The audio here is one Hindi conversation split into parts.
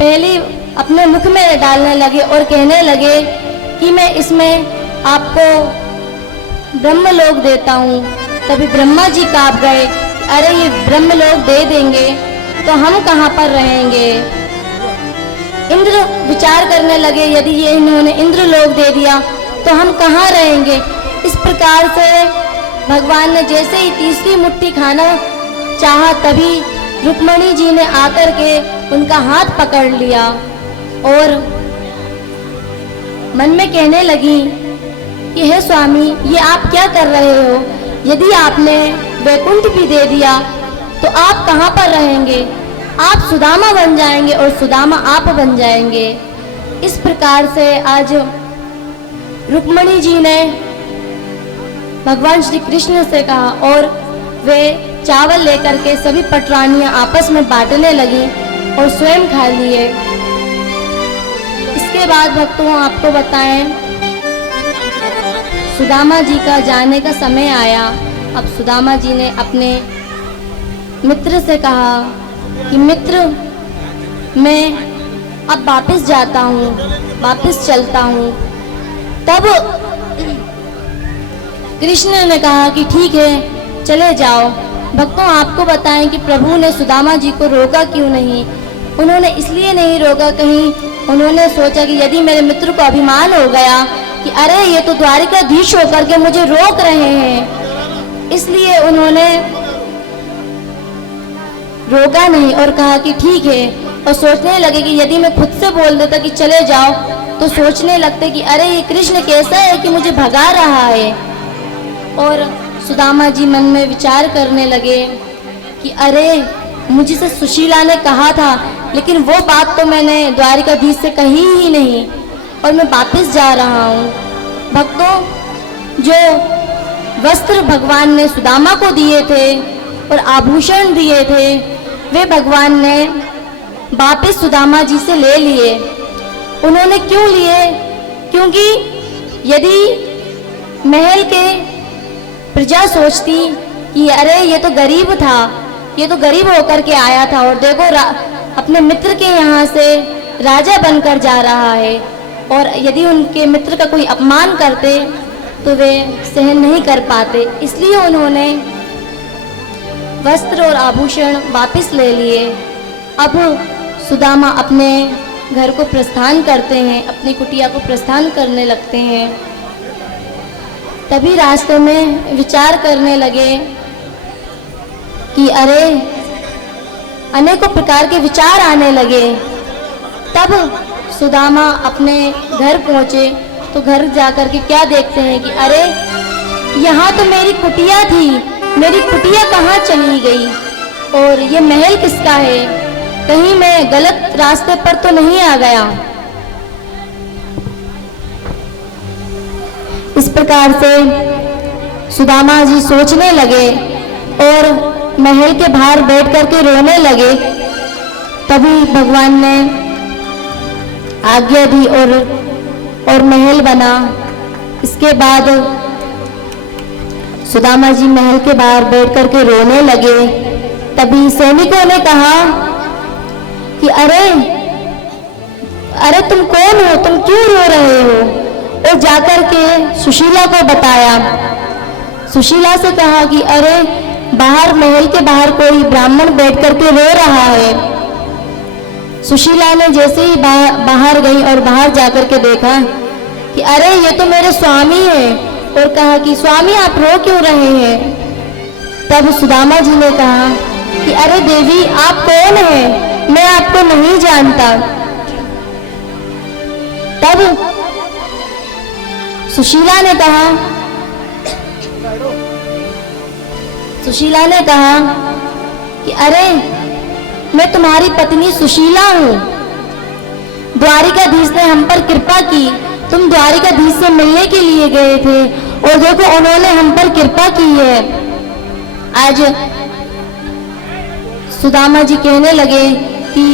पहले अपने मुख में डालने लगे और कहने लगे कि मैं इसमें आपको ब्रह्मलोक देता हूँ। तभी ब्रह्मा जी काँप गए, अरे ये ब्रह्मलोक दे देंगे तो हम कहाँ पर रहेंगे। इंद्र विचार करने लगे, यदि ये इन्होंने इंद्रलोक दे दिया तो हम कहाँ रहेंगे। इस प्रकार से भगवान ने जैसे ही तीसरी मुट्ठी खाना चाहा, तभी रुक्मणी जी ने आकर के उनका हाथ पकड़ लिया और मन में कहने लगी कि हे स्वामी, ये आप क्या कर रहे हो। यदि आपने वैकुंठ भी दे दिया तो आप कहाँ पर रहेंगे। आप सुदामा बन जाएंगे और सुदामा आप बन जाएंगे। इस प्रकार से आज रुक्मणी जी ने भगवान श्री कृष्ण से कहा और वे चावल लेकर के सभी पटरानियां आपस में बांटने लगी और स्वयं खा लिए। इसके बाद भक्तों आपको बताएं, सुदामा जी का जाने का समय आया। अब सुदामा जी ने अपने मित्र से कहा कि मित्र, मैं अब वापस जाता हूँ, वापस चलता हूँ। तब कृष्ण ने कहा कि ठीक है, चले जाओ। भक्तों आपको बताएं कि प्रभु ने सुदामा जी को रोका क्यों नहीं। उन्होंने इसलिए नहीं रोका, कहीं उन्होंने सोचा कि यदि मेरे मित्र को अभिमान हो गया कि अरे ये तो द्वारिकाधीश होकर के मुझे रोक रहे हैं, इसलिए उन्होंने रोका नहीं और कहा कि ठीक है। और सोचने लगे कि यदि मैं खुद से बोल देता कि चले जाओ तो सोचने लगते कि अरे ये कृष्ण कैसा है कि मुझे भगा रहा है। और सुदामा जी मन में विचार करने लगे कि अरे मुझसे सुशीला ने कहा था, लेकिन वो बात तो मैंने द्वारिकाधीश से कही ही नहीं और मैं वापस जा रहा हूँ। भक्तों, जो वस्त्र भगवान ने सुदामा को दिए थे और आभूषण दिए थे, वे भगवान ने वापस सुदामा जी से ले लिए। उन्होंने क्यों लिए? क्योंकि यदि महल के प्रजा सोचती कि अरे ये तो गरीब था, ये तो गरीब होकर के आया था और देखो अपने मित्र के यहाँ से राजा बनकर जा रहा है, और यदि उनके मित्र का कोई अपमान करते तो वे सहन नहीं कर पाते, इसलिए उन्होंने वस्त्र और आभूषण वापस ले लिए। अब सुदामा अपने घर को प्रस्थान करते हैं, अपनी कुटिया को प्रस्थान करने लगते हैं। तभी रास्ते में विचार करने लगे कि अरे अनेकों प्रकार के विचार आने लगे। तब सुदामा अपने घर पहुँचे तो घर जाकर के क्या देखते हैं कि अरे यहाँ तो मेरी कुटिया थी, मेरी कुटिया कहाँ चली गई और ये महल किसका है, कहीं मैं गलत रास्ते पर तो नहीं आ गया। इस प्रकार से सुदामा जी सोचने लगे और महल के बाहर बैठ करके रोने लगे। तभी भगवान ने आज्ञा दी और महल बना। इसके बाद सुदामा जी महल के बाहर बैठ करके रोने लगे। तभी सैनिकों ने कहा कि अरे अरे तुम कौन हो, तुम क्यों रो रहे हो। और जाकर के सुशीला को बताया। सुशीला से कहा कि अरे बाहर महल के बाहर कोई ब्राह्मण बैठ करके रो रहा है। सुशीला ने जैसे ही बाहर गई और बाहर जाकर के देखा कि अरे ये तो मेरे स्वामी हैं, और कहा कि स्वामी आप रो क्यों रहे हैं। तब सुदामा जी ने कहा कि अरे देवी आप कौन हैं, मैं आपको नहीं जानता। तब सुशीला ने कहा कि अरे मैं तुम्हारी पत्नी सुशीला हूँ, द्वारिकाधीश ने हम पर कृपा की, तुम द्वारिकाधीश से मिलने के लिए गए थे और देखो उन्होंने हम पर कृपा की है। आज सुदामा जी कहने लगे कि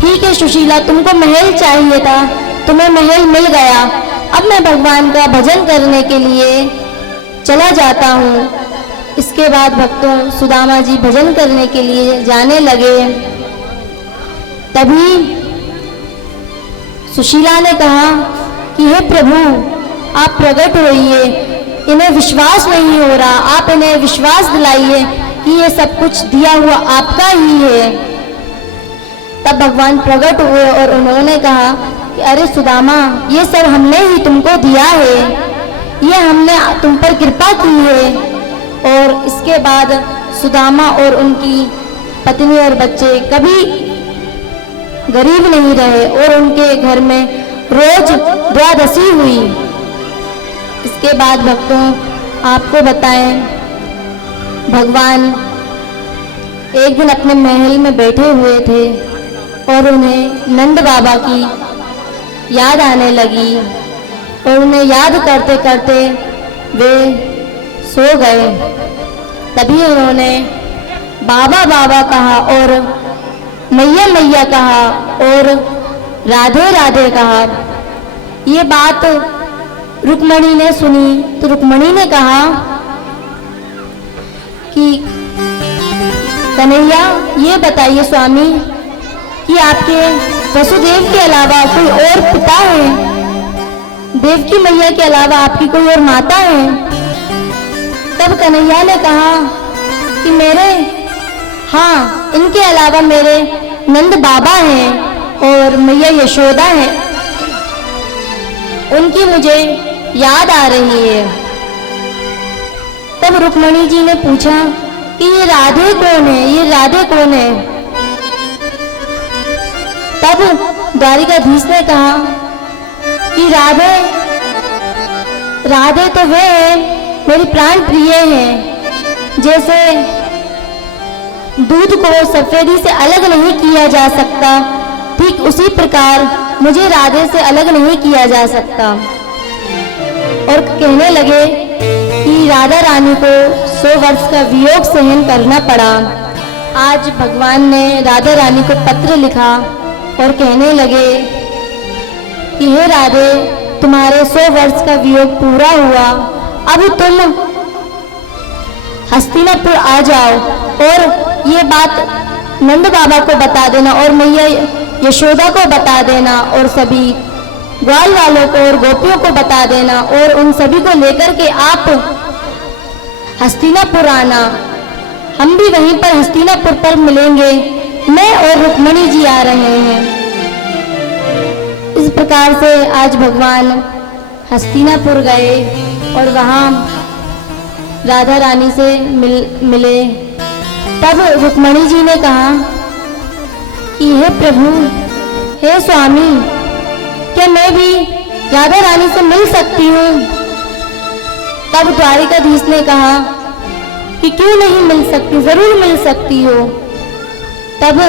ठीक है सुशीला, तुमको महल चाहिए था, तुम्हें महल मिल गया, अब मैं भगवान का भजन करने के लिए चला जाता हूँ। इसके बाद भक्तों सुदामा जी भजन करने के लिए जाने लगे। तभी सुशीला ने कहा कि हे प्रभु, आप प्रकट होइए, इन्हें विश्वास नहीं हो रहा, आप इन्हें विश्वास दिलाइए कि ये सब कुछ दिया हुआ आपका ही है। तब भगवान प्रकट हुए और उन्होंने कहा कि अरे सुदामा, ये सब हमने ही तुमको दिया है, ये हमने तुम पर कृपा की है। और इसके बाद सुदामा और उनकी पत्नी और बच्चे कभी गरीब नहीं रहे और उनके घर में रोज द्वादशी हुई। इसके बाद भक्तों, आपको बताएं, भगवान एक दिन अपने महल में बैठे हुए थे और उन्हें नंद बाबा की याद आने लगी और उन्हें याद करते करते वे सो गए। तभी उन्होंने बाबा बाबा कहा और मैया मैया कहा और राधे राधे कहा। ये बात रुक्मणी ने सुनी तो रुक्मणी ने कहा कि कन्हैया, ये बताइए स्वामी कि आपके वसुदेव के अलावा कोई और पिता है? देवकी मैया के अलावा आपकी कोई और माता है? तब कन्हैया ने कहा कि हाँ, इनके अलावा मेरे नंद बाबा हैं और मैया यशोदा है, उनकी मुझे याद आ रही है। तब रुक्मणी जी ने पूछा कि ये राधे कौन है, ये राधे कौन है? तब द्वारिकाधीश ने कहा कि राधे तो वे है, मेरी प्राण प्रिय है। जैसे दूध को सफेदी से अलग नहीं किया जा सकता, ठीक उसी प्रकार मुझे राधे से अलग नहीं किया जा सकता। और कहने लगे कि राधा रानी को 100 वर्ष का वियोग सहन करना पड़ा। आज भगवान ने राधा रानी को पत्र लिखा और कहने लगे कि हे राधे, तुम्हारे 100 वर्ष का वियोग पूरा हुआ, अब तुम हस्तिनापुर आ जाओ और ये बात नंद बाबा को बता देना और मैया यशोदा को बता देना और सभी ग्वाल वालों को और गोपियों को बता देना और उन सभी को लेकर के आप हस्तिनापुर आना। हम भी वहीं पर हस्तिनापुर पर मिलेंगे, मैं और रुक्मणी जी आ रहे हैं। इस प्रकार से आज भगवान हस्तिनापुर गए और वहां राधा रानी से मिले। तब रुक्मणी जी ने कहा कि हे प्रभु, हे स्वामी, क्या मैं भी राधा रानी से मिल सकती हूँ? तब द्वारिकाधीश ने कहा कि क्यों नहीं मिल सकती, जरूर मिल सकती हो। तब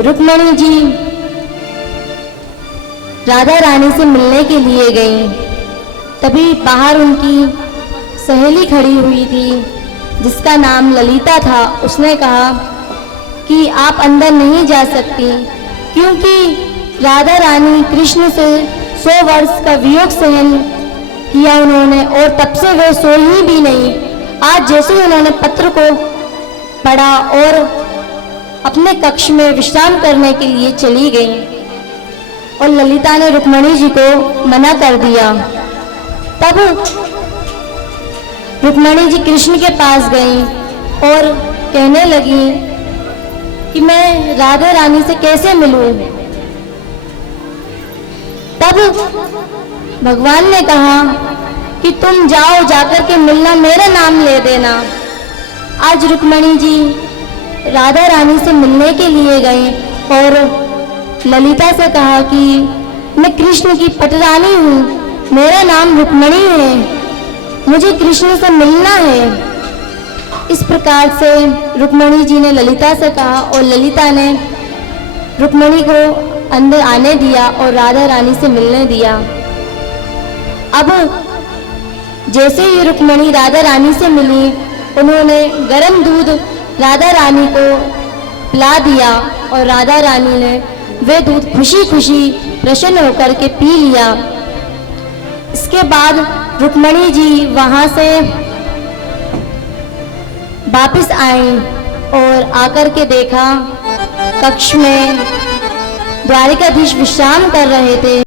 रुक्मणी जी राधा रानी से मिलने के लिए गई। तभी बाहर उनकी सहेली खड़ी हुई थी जिसका नाम ललिता था। उसने कहा कि आप अंदर नहीं जा सकती, क्योंकि राधा रानी कृष्ण से 100 वर्ष का वियोग सहन किया उन्होंने और तब से वे सोई भी नहीं। आज जैसे ही उन्होंने पत्र को पढ़ा और अपने कक्ष में विश्राम करने के लिए चली गई और ललिता ने रुक्मणी जी को मना कर दिया। तब रुक्मणी जी कृष्ण के पास गई और कहने लगी कि मैं राधा रानी से कैसे मिलूं? तब भगवान ने कहा कि तुम जाओ, जाकर के मिलना, मेरा नाम ले देना। आज रुक्मणी जी राधा रानी से मिलने के लिए गई और ललिता से कहा कि मैं कृष्ण की पटरानी हूँ, मेरा नाम रुक्मणी है, मुझे कृष्ण से मिलना है। इस प्रकार से रुक्मणी जी ने ललिता से कहा और ललिता ने रुक्मणी को अंदर आने दिया और राधा रानी से मिलने दिया। अब जैसे ही रुक्मणी राधा रानी से मिली, उन्होंने गर्म दूध राधा रानी को पिला दिया और राधा रानी ने वे दूध खुशी खुशी प्रसन्न होकर के पी लिया। इसके बाद रुक्मणी जी वहां से वापस आई और आकर के देखा कक्ष में द्वारिकाधीश विश्राम कर रहे थे।